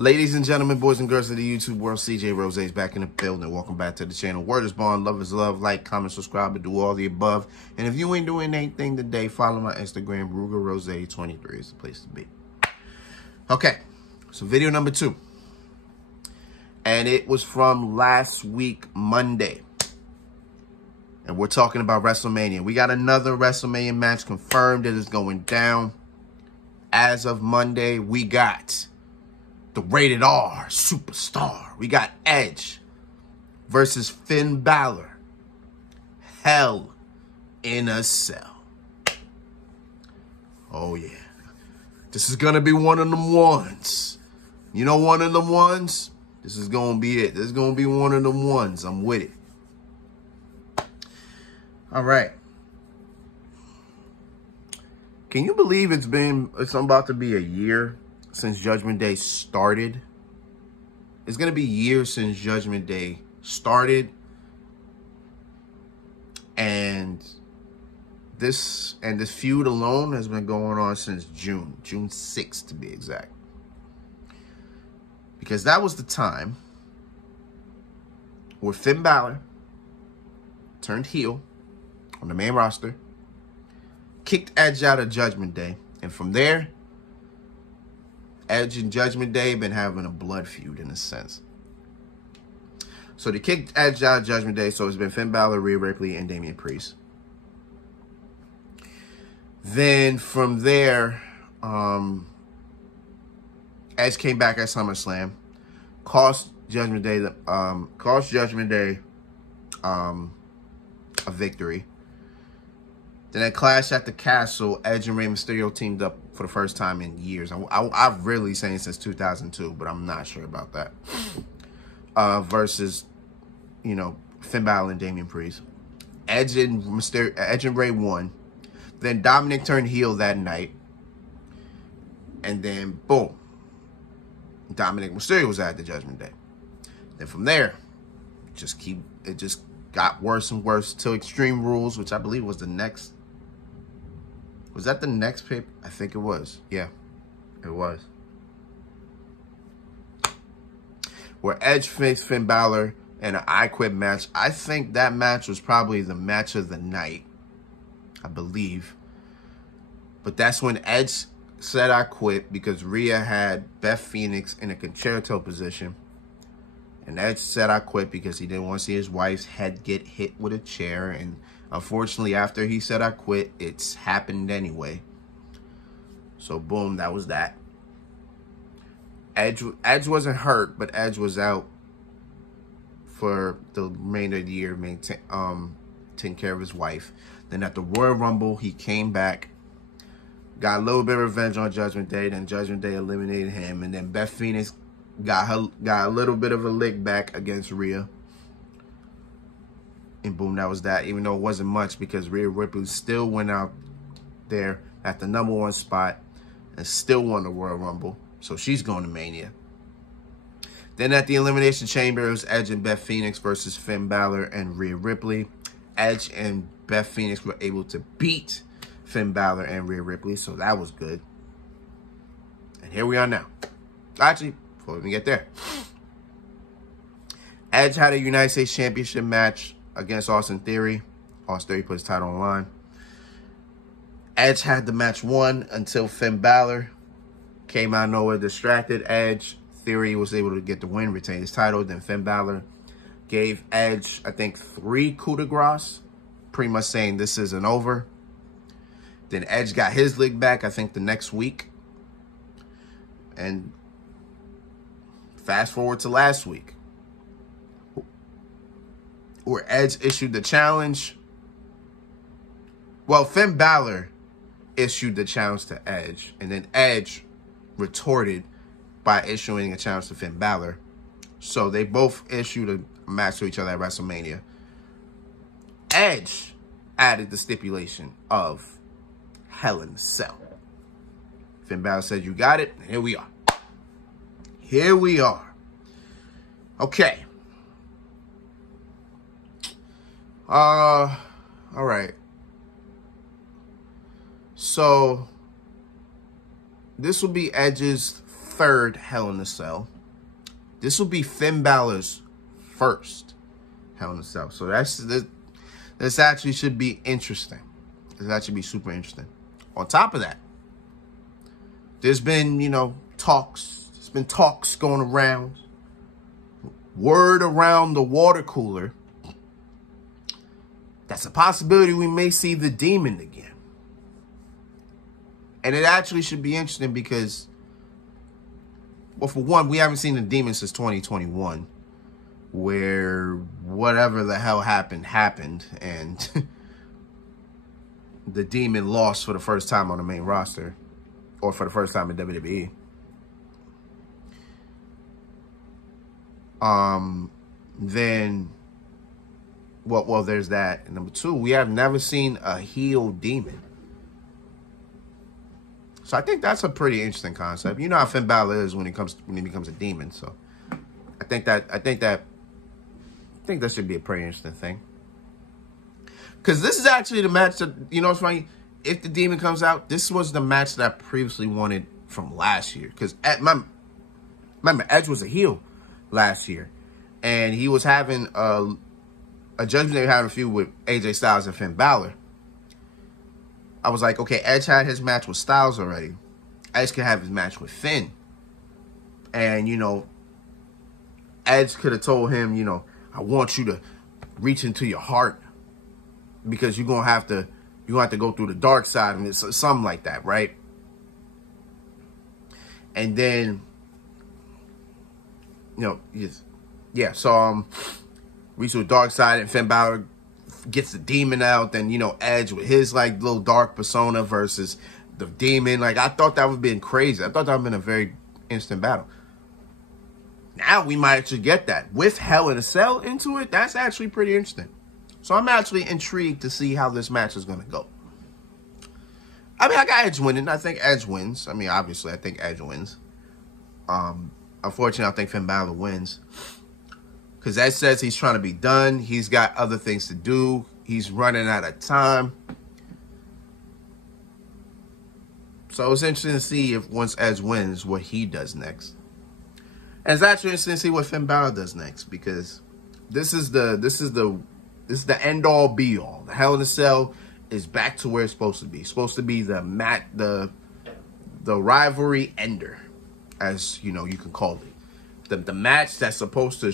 Ladies and gentlemen, boys and girls of the YouTube world, CJ Rose is back in the building. Welcome back to the channel. Word is bond, love is love. Like, comment, subscribe, and do all the above. And if you ain't doing anything today, follow my Instagram, RugerRose23 is the place to be. Okay, so video number 2. And it was from last week, Monday. And we're talking about Wrestlemania. We got another Wrestlemania match confirmed that is going down. As of Monday, we got the Rated R Superstar. We got Edge versus Finn Balor. Hell in a Cell. Oh, yeah. This is going to be one of them ones. You know one of them ones? This is going to be it. This is going to be one of them ones. I'm with it. All right. Can you believe it's about to be a year since Judgment Day started? It's going to be years since Judgment Day started. And this feud alone has been going on since June 6th to be exact. Because that was the time where Finn Balor turned heel on the main roster, kicked Edge out of Judgment Day, and from there, Edge and Judgment Day been having a blood feud in a sense. So they kicked Edge out of Judgment Day, so it's been Finn Balor, Rhea Ripley, and Damian Priest. Then from there, Edge came back at SummerSlam, cost Judgment Day a victory. Then at Clash at the Castle, Edge and Rey Mysterio teamed up for the first time in years. I've really saying since 2002, but I'm not sure about that. Versus, you know, Finn Balor and Damian Priest. Edge and Rey won. Then Dominic turned heel that night. And then, boom. Dominic Mysterio was at the Judgment Day. Then from there, it just got worse and worse till Extreme Rules, which I believe was the next. Was that the next pay? I think it was. Yeah, it was. Where Edge faced Finn Balor in an I Quit match. I think that match was probably the match of the night, I believe. But that's when Edge said I quit because Rhea had Beth Phoenix in a concerto position. And Edge said I quit because he didn't want to see his wife's head get hit with a chair. And unfortunately, after he said I quit, it's happened anyway. So, boom, that was that. Edge wasn't hurt, but Edge was out for the remainder of the year, taking care of his wife. Then at the Royal Rumble, he came back, got a little bit of revenge on Judgment Day. Then Judgment Day eliminated him. And then Beth Phoenix got a little bit of a lick back against Rhea. And boom, that was that. Even though it wasn't much because Rhea Ripley still went out there at the #1 spot and still won the Royal Rumble. So she's going to Mania. Then at the Elimination Chamber, it was Edge and Beth Phoenix versus Finn Balor and Rhea Ripley. Edge and Beth Phoenix were able to beat Finn Balor and Rhea Ripley, so that was good. And here we are now. Actually, before we even get there, Edge had a United States Championship match against Austin Theory. Austin Theory put his title on the line. Edge had the match won until Finn Balor came out of nowhere, distracted Edge. Theory was able to get the win, retain his title. Then Finn Balor gave Edge, I think, 3 coup de grace, pretty much saying this isn't over. Then Edge got his leg back, I think, the next week. And fast forward to last week, where Edge issued the challenge. Well, Finn Balor issued the challenge to Edge, and then Edge retorted by issuing a challenge to Finn Balor. So they both issued a match to each other at WrestleMania. Edge added the stipulation of Hell in a Cell. Finn Balor said, "You got it." And here we are. Here we are. Okay. All right. So this will be Edge's third Hell in a Cell. This will be Finn Balor's first Hell in a Cell. So this actually should be interesting. This actually be super interesting. On top of that, there's been, talks. There's been talks going around. Word around the water cooler. That's a possibility we may see the Demon again. And it actually should be interesting because, well, for one, we haven't seen the Demon since 2021, where whatever the hell happened, and the Demon lost for the first time on the main roster, or for the first time in WWE. Then, well, there's that. And number two, we have never seen a heel Demon. So I think that's a pretty interesting concept. You know how Finn Balor is when he becomes a Demon. So I think that should be a pretty interesting thing. Because this is actually the match that, it's funny. If the Demon comes out, this was the match that I previously wanted from last year. Because remember, Edge was a heel last year, and he was having a Judgment Day having a feud with AJ Styles and Finn Balor. I was like, okay, Edge had his match with Styles already. Edge could have his match with Finn. And, Edge could have told him, I want you to reach into your heart because you're going to have to go through the dark side and it's something like that, right? And then, so reach to the dark side and Finn Balor gets the Demon out, then, Edge with his, little dark persona versus the Demon. I thought that would have been crazy. I thought that would have been a very instant battle. Now we might actually get that. With Hell in a Cell into it, that's actually pretty interesting. So I'm actually intrigued to see how this match is going to go. I got Edge winning. I think Edge wins. Obviously, I think Edge wins. Unfortunately, I think Finn Balor wins. Because Edge says he's trying to be done. He's got other things to do. He's running out of time. So it's interesting to see if once Edge wins, what he does next. And it's actually interesting to see what Finn Balor does next, because this is the end all be all. The Hell in a Cell is back to where it's supposed to be. It's supposed to be the rivalry ender, as you can call it. The match that's supposed to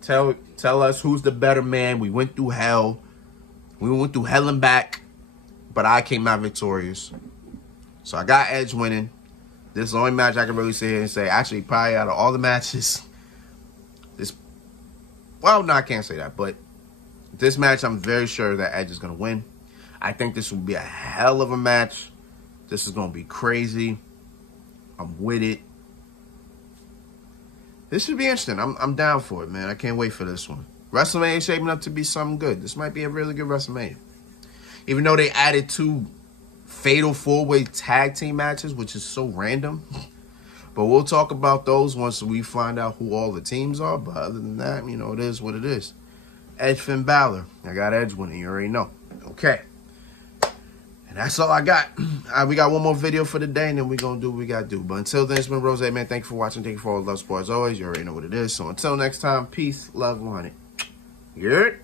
tell us who's the better man. We went through hell. We went through hell and back, but I came out victorious. So I got Edge winning. This is the only match I can really sit here and say, actually, probably out of all the matches, I can't say that, but this match, I'm very sure that Edge is going to win. I think this will be a hell of a match. This is going to be crazy. I'm with it. This should be interesting. I'm down for it, man. I can't wait for this one. WrestleMania is shaping up to be something good. This might be a really good WrestleMania. Even though they added 2 fatal 4-way tag team matches, which is so random. But we'll talk about those once we find out who all the teams are. But other than that, it is what it is. Edge, Finn Balor. I got Edge winning. You already know. Okay. And that's all I got. We got one more video for the day, and then we're going to do what we got to do. But until then, it's been Rose, man. Thank you for watching. Thank you for all the love, support. As always, you already know what it is. So until next time, peace, love, 100. Good.